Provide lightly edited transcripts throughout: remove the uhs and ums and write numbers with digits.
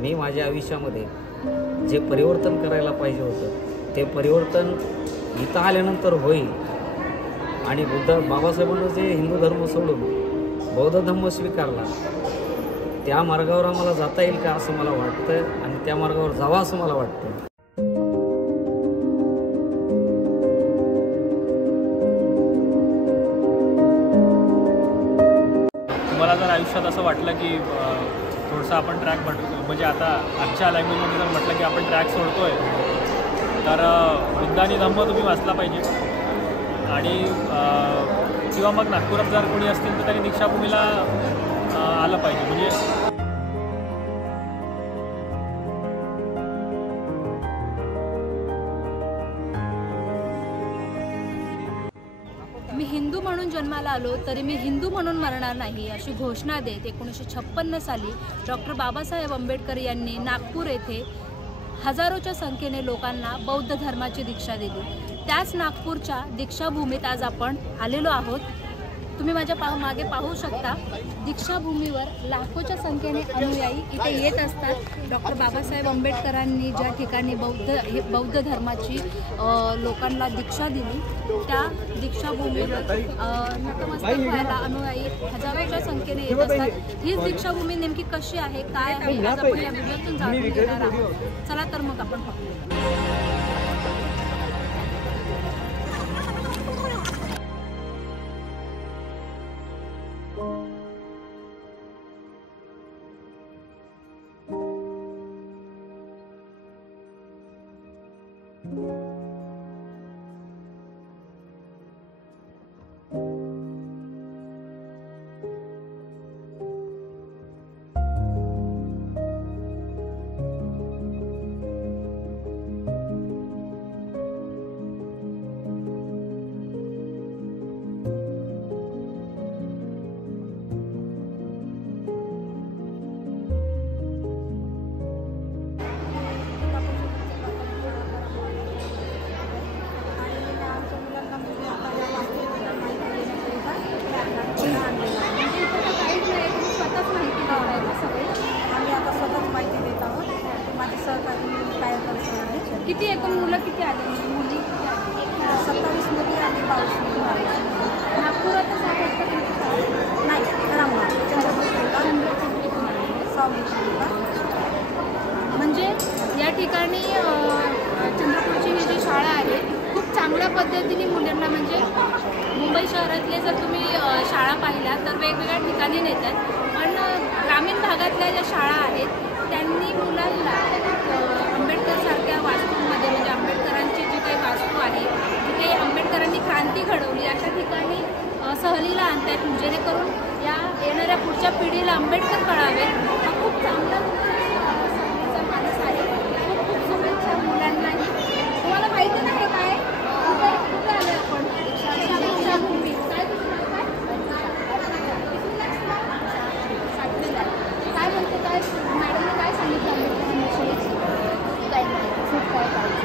मी माझ्या आयुष्यामध्ये जे परिवर्तन करायला पाहिजे होतं ते परिवर्तन इथं आल्यानंतर होईल आणि बाबासाहेबांनी जे हिंदू धर्म सोडून बौद्ध धर्म स्वीकारला त्या मार्गावर आम्हाला जाता येईल का असं मला वाटतं आणि त्या मार्गावर जावं असं मला वाटतं. मला जर आयुष्यात असं वाटलं की थोडंसं आपण ट्रॅक म्हणजे आता आजच्या लँग्वेजमध्ये जर म्हटलं की आपण ट्रॅक सोडतोय तर बुद्ध आणि धम्म तुम्ही वाचला पाहिजे आणि किंवा मग नागपुरात जर कोणी असतील तर त्यांनी दीक्षाभूमीला आलं पाहिजे. म्हणजे मी हिंदू म्हणून जन्माला आलो तरी मी हिंदू म्हणून मरणार नाही अशी घोषणा देत 1956 साली डॉक्टर बाबासाहेब आंबेडकर यांनी नागपूर येथे हजारोच्या संख्येने लोकांना बौद्ध धर्माची दीक्षा दिली. त्याच नागपूरच्या दीक्षाभूमीत आज आपण आलेलो आहोत. तुम्ही माझ्या मागे पाहू शकता. दीक्षाभूमीवर लाखोच्या संख्येने अनुयायी इथे येत असतात. डॉक्टर बाबासाहेब आंबेडकरांनी ज्या ठिकाणी बौद्ध धर्माची लोकांना दीक्षा दिली त्या दीक्षाभूमीवर नतमस्तक व्हायला अनुयायी हजारोच्या संख्येने येत असतात. हीच दीक्षाभूमी नेमकी कशी आहे काय आहे आज आपण या व्हिडिओतून जाणून घेणार आहोत. चला तर मग आपण पाहूया. किती एकूण मुलं किती आले? मुली 27 मुली आणि 22 मुली आले. नागपुरातच आहेत का? नाही, म्हणजे या ठिकाणी चंद्रपूरची ही जी शाळा आहे खूप चांगल्या पद्धतीने मुलांना म्हणजे मुंबई शहरातले जर तुम्ही शाळा पाहिल्या तर वेगवेगळ्या ठिकाणी नेतात पण ग्रामीण भागातल्या ज्या शाळा आहेत त्यांनी मुलांना आंबेडकरसारख्या वास्तूंमध्ये म्हणजे आंबेडकरांची जी काही वास्तू आहे जिथे आंबेडकरांनी क्रांती घडवली अशा ठिकाणी सहलीला आणतात जेणेकरून या येणाऱ्या पुढच्या पिढीला आंबेडकर कळावे. हा खूप चांगला माणूस आहे. खूप खूप शुभेच्छा मुलांनाही. तुम्हाला माहिती नाही काय कुठे आले आपण दीक्षाभूमी काय काय म्हणते काय मॅडमने काय सांगितलं आंबेडकरांविषयी? काय खूप काय पाहिजे.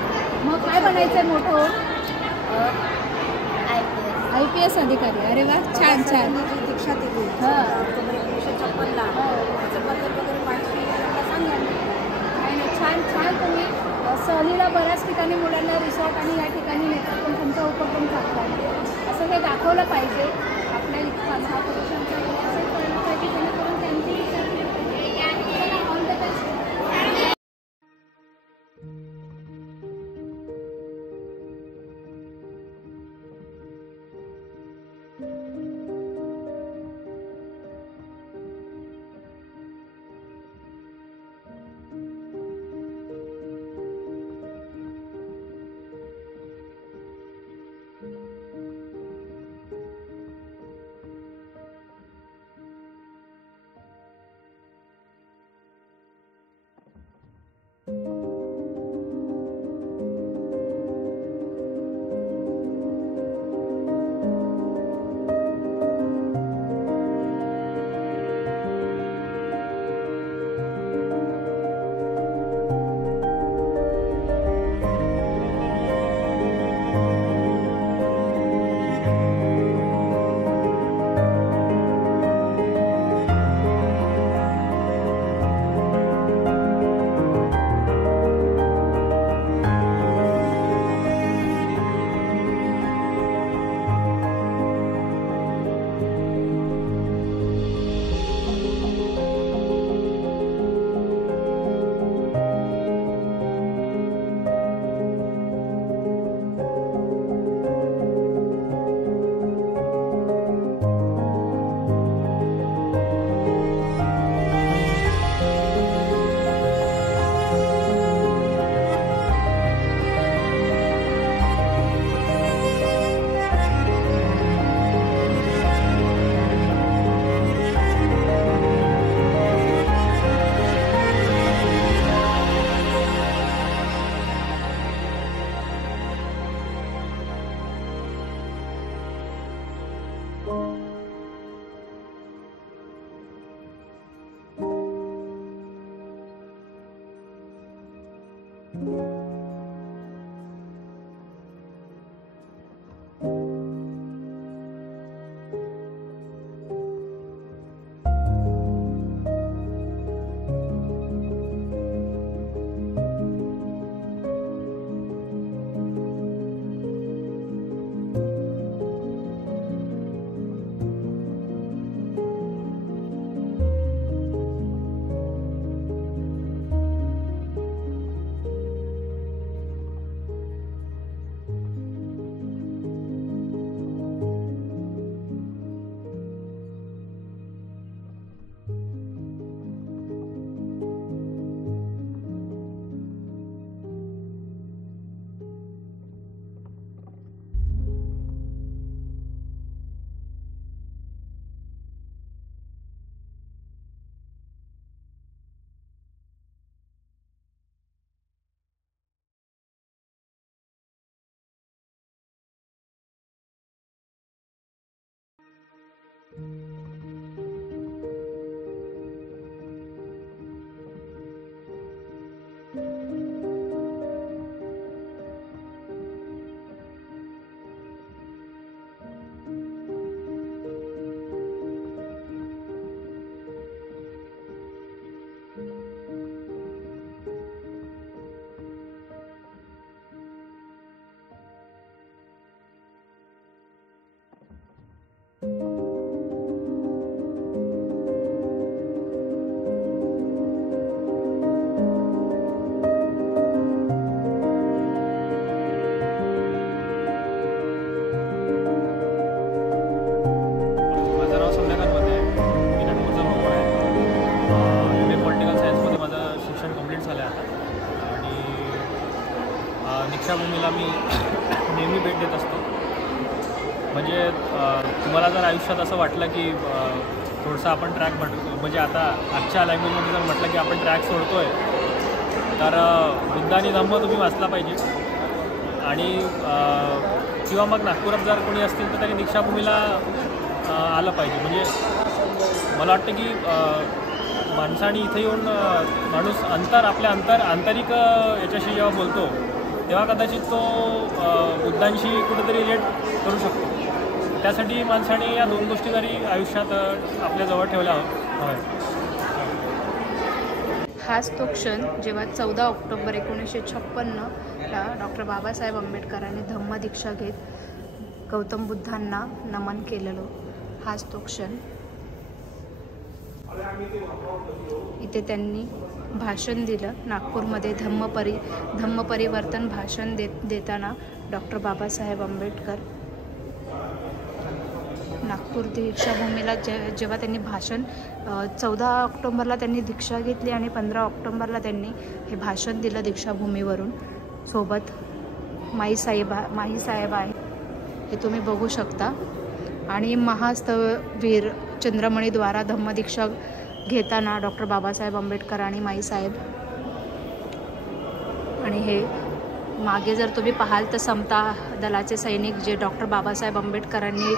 मग काय बनायचं आहे मोठं? IPS अधिकारी. अरे वा छान छान. दीक्षा दिली ऑक्टोबर 1956ला त्याच्याबद्दल वगैरे माहिती सांगा. नाही नाही छान छान. तुम्ही सहलीला बऱ्याच ठिकाणी मुलांना रिसॉर्ट आणि या ठिकाणी नेतात पण तुमचा उपक्रम चांगला आहे. असं हे दाखवलं पाहिजे आपल्या इतका महापुरुषांचा असं कळलं पाहिजे जेणेकरून त्यांची ऑल द बेस्ट. दीक्षाभूमीला मी नेहमी भेट देत असतो. म्हणजे तुम्हाला जर आयुष्यात असं वाटलं की थोडंसं आपण ट्रॅक म्हणजे आता आजच्या लँग्वेजमध्ये जर म्हटलं की आपण ट्रॅक सोडतो आहे, तर बुद्ध आणि धम्म तुम्ही वाचला पाहिजे. आणि किंवा मग नागपुरात जर कोणी असतील तर त्यांनी दीक्षाभूमीला आलं पाहिजे. म्हणजे मला वाटतं की माणसाने इथे येऊन माणूस आंतरिक याच्याशी जेव्हा बोलतो तेव्हा कदाचित तो बुद्धांशी कुठेतरी रिलेट करू शकतो. त्यासाठी माणसाने या दोन गोष्टी जरी आयुष्यात आपल्याजवळ ठेवल्या हव्या. हाच तो क्षण जेव्हा 14 ऑक्टोबर 1956ला डॉक्टर बाबासाहेब आंबेडकरांनी धम्मदीक्षा घेत गौतम बुद्धांना नमन केलेलं. हाच तो क्षण. इथे त्यांनी भाषण दिलं नागपूरमध्ये. धम्म परिवर्तन भाषण देताना डॉक्टर बाबासाहेब आंबेडकर नागपूर दीक्षाभूमीला जेव्हा त्यांनी भाषण 14 ऑक्टोबरला त्यांनी दीक्षा घेतली आणि 15 ऑक्टोबरला त्यांनी हे भाषण दिलं दीक्षाभूमीवरून. सोबत माई साहेब आहे, हे तुम्ही बघू शकता. आणि महास्तवीर चंद्रमणीद्वारा धम्मदीक्षा घेताना डॉक्टर बाबासाहेब आंबेडकर आणि माईसाहेब. आणि हे मागे जर तुम्ही पाहाल तर समता दलाचे सैनिक, जे डॉक्टर बाबासाहेब आंबेडकरांनी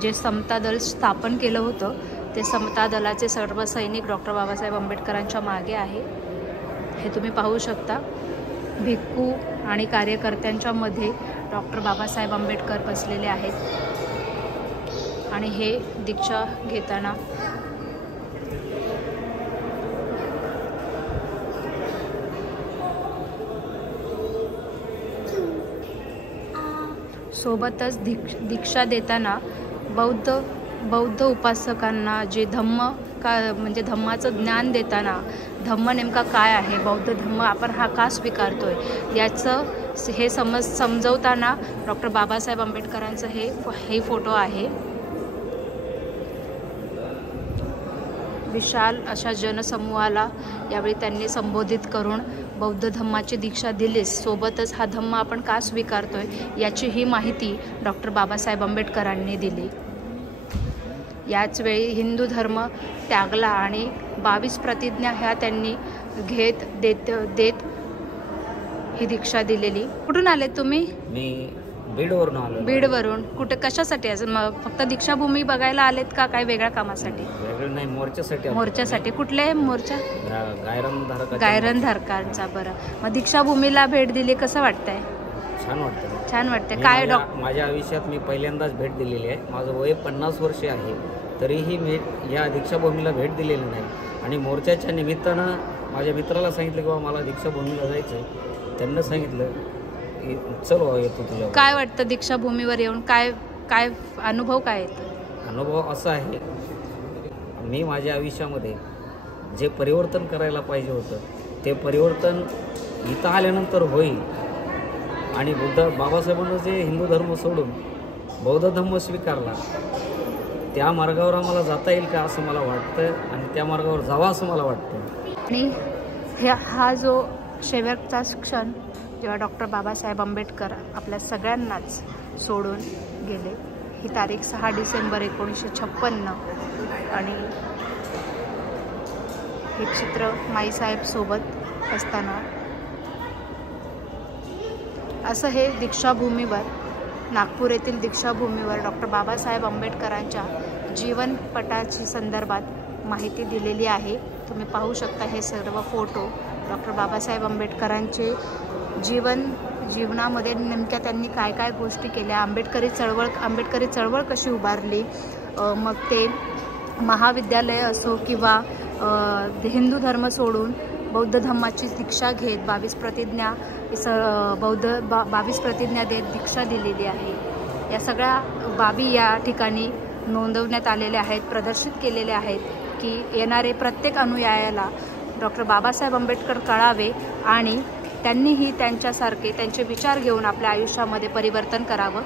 जे समता दल स्थापन केलं होतं, ते समता दलाचे सर्व सैनिक डॉक्टर बाबासाहेब आंबेडकरांच्या मागे आहे. हे तुम्ही पाहू शकता. भिक्खू आणि कार्यकर्त्यांच्या मध्ये डॉक्टर बाबासाहेब आंबेडकर बसलेले आहेत. आणि हे दीक्षा घेताना सोबतच दीक्षा देताना बौद्ध उपासकांना जे म्हणजे धम्माचं ज्ञान देताना धम्म नेमका काय आहे, बौद्ध धम्म आपण हा का स्वीकारतोय, याचं हे समजवताना डॉक्टर बाबासाहेब आंबेडकरांचं हे फोटो आहे. विशाल अशा जनसमूहाला यावेळी त्यांनी संबोधित करून बौद्ध धम्माची दीक्षा दिलीच. सोबतच हा धम्म आपण का स्वीकारतोय याची ही माहिती डॉक्टर बाबासाहेब आंबेडकरांनी दिली. याच वेळी हिंदू धर्म त्यागला आणि 22 प्रतिज्ञा ह्या त्यांनी देत ही दीक्षा दिलेली. कुठून आले तुम्ही? मी बीडवरून आलो. बीडवरून. कुठे कशासाठी? फक्त दीक्षाभूमी बघायला आलेत का काय वेगळ्या कामासाठी? वेगळं नाही, मोर्चासाठी. कुठले मोर्चा? गायरनधारकांचा. बरं, मग दीक्षाभूमीला भेट दिली, कसं वाटतंय? छान वाटतंय. काय माझ्या आयुष्यात मी पहिल्यांदाच भेट दिलेली आहे. माझं वय 50 वर्षे आहे, तरीही मी या दीक्षाभूमीला भेट दिलेली नाही. आणि मोर्चाच्या निमित्तानं माझ्या मित्राला सांगितलं की मला दीक्षाभूमीला जायचं. त्यांना सांगितलं चलो येतो तुझ्या. काय वाटतं दीक्षाभूमीवर येऊन? काय अनुभव काय येतो? अनुभव असा आहे, मी माझ्या आयुष्यामध्ये जे परिवर्तन करायला पाहिजे होतं ते परिवर्तन इथं आल्यानंतर होईल. आणि बाबासाहेबांनी जे हिंदू धर्म सोडून बौद्ध धर्म स्वीकारला, त्या मार्गावर आम्हाला जाता येईल का असं मला वाटतं आणि त्या मार्गावर जावं असं मला वाटतं. आणि हा जो शेवटचा क्षण जेव्हा डॉक्टर बाबासाहेब आंबेडकर आपल्या सगळ्यांनाच सोडून गेले, ही तारीख 6 डिसेंबर 1956. आणि हे चित्र माईसाहेब सोबत असताना असं हे दीक्षाभूमीवर, नागपूर येथील दीक्षाभूमीवर डॉक्टर बाबासाहेब आंबेडकरांच्या जीवनपटाची संदर्भात माहिती दिलेली आहे. तुम्ही पाहू शकता हे सर्व फोटो. डॉक्टर बाबासाहेब आंबेडकरांचे जीवनामध्ये नेमक्या त्यांनी काय काय गोष्टी केल्या, आंबेडकरी चळवळ कशी उभारली, मग ते महाविद्यालय असो किंवा हिंदू धर्म सोडून बौद्ध धर्माची दीक्षा घेत 22 प्रतिज्ञा देत दीक्षा दिलेली आहे. या सगळ्या बाबी या ठिकाणी नोंदवण्यात आलेल्या आहेत, प्रदर्शित केलेल्या आहेत की येणारे प्रत्येक अनुयायाला डॉक्टर बाबासाहेब आंबेडकर कळावे आणि त्यांनीही त्यांच्यासारखे त्यांचे विचार घेऊन आपल्या आयुष्यामध्ये परिवर्तन करावं.